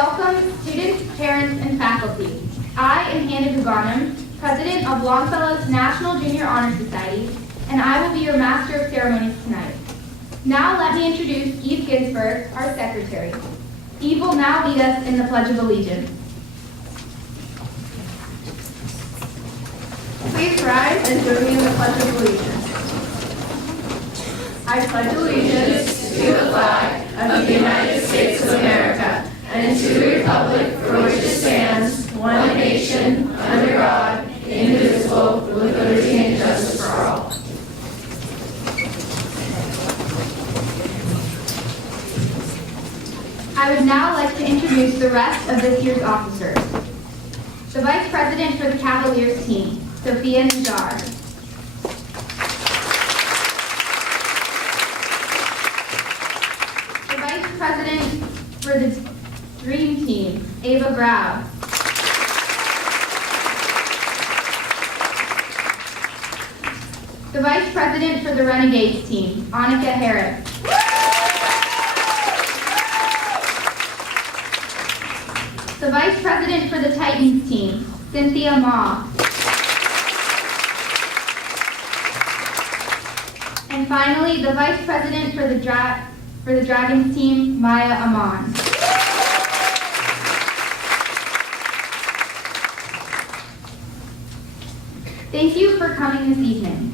Welcome, students, parents, and faculty. I am Hannah Guganum, President of Longfellow's National Junior Honor Society, and I will be your Master of Ceremonies tonight. Now let me introduce Eve Ginsberg, our Secretary. Eve will now lead us in the Pledge of Allegiance. Please rise and join me in the Pledge of Allegiance. I pledge allegiance to the flag of the United States of America and to the republic for which it stands, one nation, under God, indivisible, with liberty and justice for all. I would now like to introduce the rest of this year's officers. The Vice President for the Cavaliers team, Sophia Najar. The Vice President for the Dream Team, Ava Grau. The Vice President for the Renegades team, Annika Harris. The Vice President for the Titans team, Cynthia Ma. And finally, the Vice President for the Dragons team, Maya Aman. Thank you for coming this evening.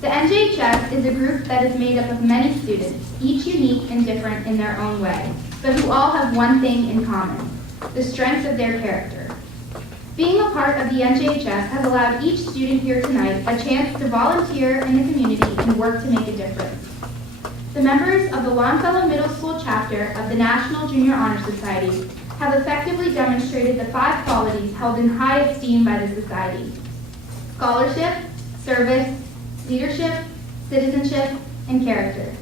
The NJHS is a group that is made up of many students, each unique and different in their own way, but who all have one thing in common: the strengths of their character. Being a part of the NJHS has allowed each student here tonight a chance to volunteer in the community and work to make a difference. The members of the Longfellow Middle School chapter of the National Junior Honor Society have effectively demonstrated the 5 qualities held in high esteem by the Society: scholarship, service, leadership, citizenship, and character.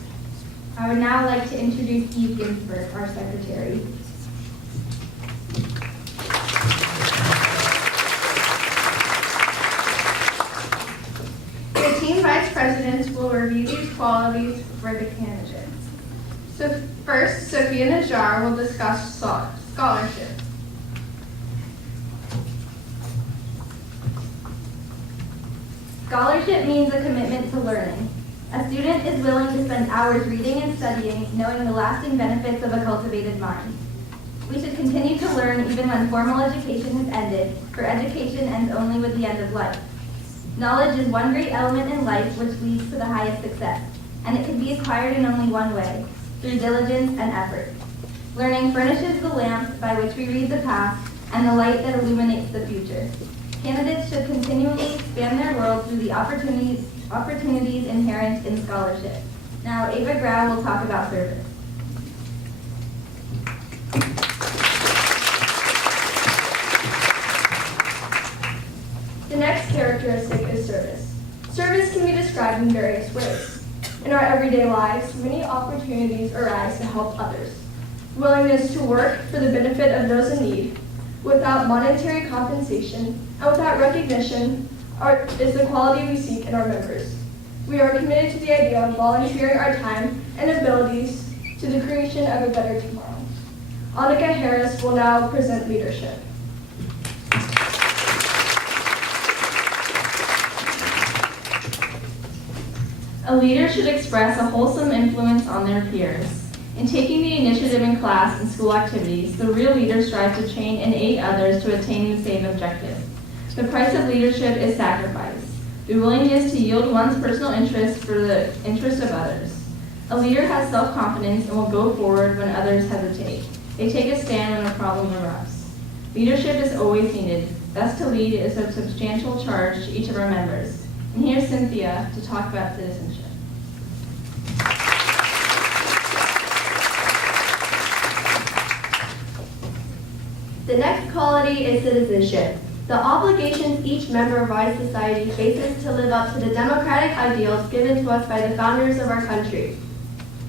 I would now like to introduce Eve Ginsberg, our Secretary. The team vice presidents will review these qualities for the candidates. So first, Sophia Najar will discuss scholarship. Scholarship means a commitment to learning. A student is willing to spend hours reading and studying, knowing the lasting benefits of a cultivated mind. We should continue to learn even when formal education has ended, for education ends only with the end of life. Knowledge is one great element in life which leads to the highest success, and it can be acquired in only one way: through diligence and effort. Learning furnishes the lamp by which we read the past and the light that illuminates the future. Candidates should continually expand their world through the opportunities inherent in scholarship. Now, Ava Grau will talk about service. The next characteristic is service. Service can be described in various ways. In our everyday lives, many opportunities arise to help others. Willingness to work for the benefit of those in need, without monetary compensation, and without recognition, is the quality we seek in our members. We are committed to the idea of volunteering our time and abilities to the creation of a better tomorrow. Annika Harris will now present leadership. A leader should express a wholesome influence on their peers. In taking the initiative in class and school activities, the real leader strives to train and aid others to attain the same objective. The price of leadership is sacrifice, the willingness to yield one's personal interest for the interest of others. A leader has self-confidence and will go forward when others hesitate. They take a stand when a problem erupts. Leadership is always needed. Thus, to lead is a substantial charge to each of our members. And here's Cynthia to talk about citizenship. The next quality is citizenship, the obligations each member of our society faces to live up to the democratic ideals given to us by the founders of our country.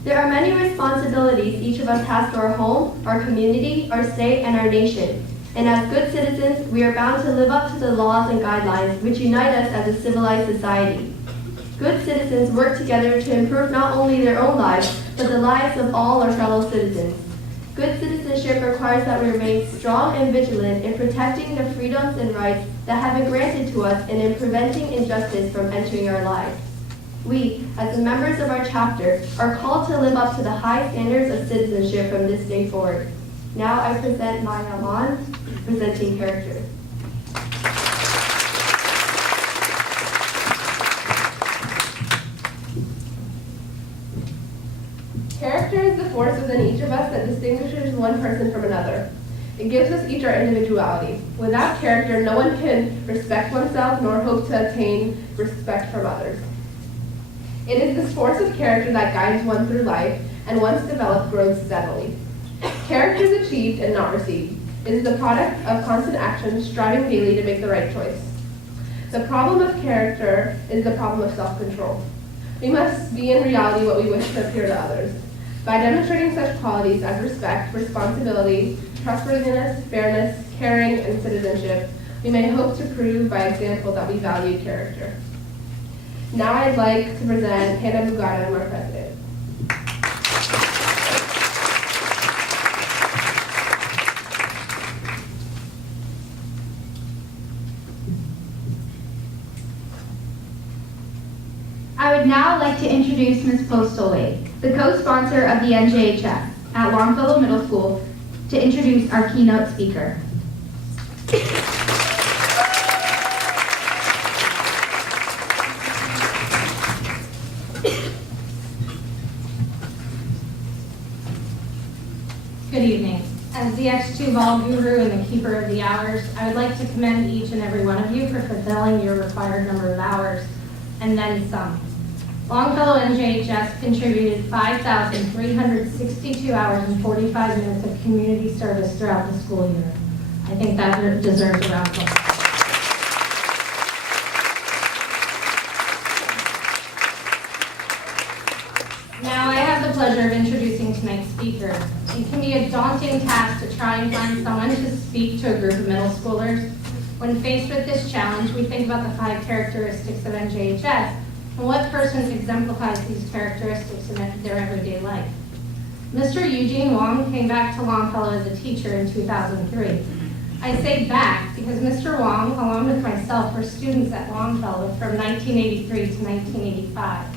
There are many responsibilities each of us has to our home, our community, our state, and our nation. And as good citizens, we are bound to live up to the laws and guidelines which unite us as a civilized society. Good citizens work together to improve not only their own lives, but the lives of all our fellow citizens. Good citizenship requires that we remain strong and vigilant in protecting the freedoms and rights that have been granted to us and in preventing injustice from entering our lives. We, as the members of our chapter, are called to live up to the high standards of citizenship from this day forward. Now I present Maya Aman, presenting character. Character is the force within each of us that distinguishes one person from another. It gives us each our individuality. Without character, no one can respect oneself nor hope to attain respect from others. It is this force of character that guides one through life and once developed grows steadily. Character is achieved and not received. It is the product of constant action, striving daily to make the right choice. The problem of character is the problem of self-control. We must be in reality what we wish to appear to others. By demonstrating such qualities as respect, responsibility, trustworthiness, fairness, caring, and citizenship, we may hope to prove by example that we value character. Now I'd like to present Hannah Bugada, our president. I would now like to introduce Ms. Postleway, the co-sponsor of the NJHS at Longfellow Middle School, to introduce our keynote speaker. Good evening. As the X2 ball guru and the keeper of the hours, I would like to commend each and every one of you for fulfilling your required number of hours, and then some. Longfellow NJHS contributed 5,362 hours and 45 minutes of community service throughout the school year. I think that deserves a round of applause. Now I have the pleasure of introducing tonight's speaker. It can be a daunting task to try and find someone to speak to a group of middle schoolers. When faced with this challenge, we think about the 5 characteristics of NJHS and what person exemplifies these characteristics in their everyday life. Mr. Eugene Wong came back to Longfellow as a teacher in 2003. I say back because Mr. Wong, along with myself, were students at Longfellow from 1983 to 1985.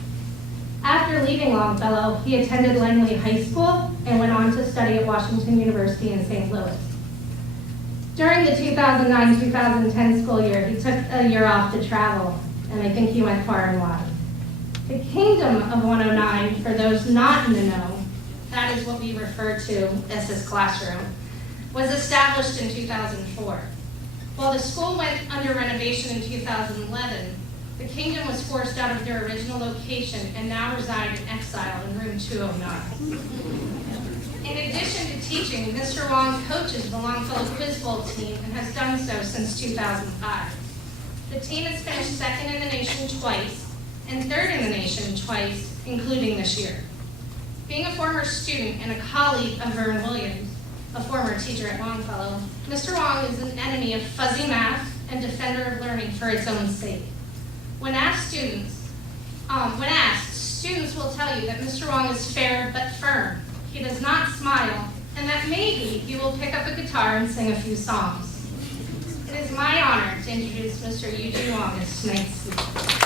After leaving Longfellow, he attended Langley High School and went on to study at Washington University in St. Louis. During the 2009-2010 school year, he took a year off to travel, and I think he went far and wide. The Kingdom of 109, for those not in the know, that is what we refer to as his classroom, was established in 2004. While the school went under renovation in 2011, the Kingdom was forced out of their original location and now reside in exile in room 209. In addition to teaching, Mr. Wong coaches the Longfellow Quiz Bowl team and has done so since 2005. The team has finished second in the nation twice and third in the nation twice, including this year. Being a former student and a colleague of Vern Williams, a former teacher at Longfellow, Mr. Wong is an enemy of fuzzy math and defender of learning for its own sake. When asked, students will tell you that Mr. Wong is fair but firm. He does not smile, and that maybe he will pick up a guitar and sing a few songs. It is my honor to introduce Mr. Eugene Wong as tonight's speaker.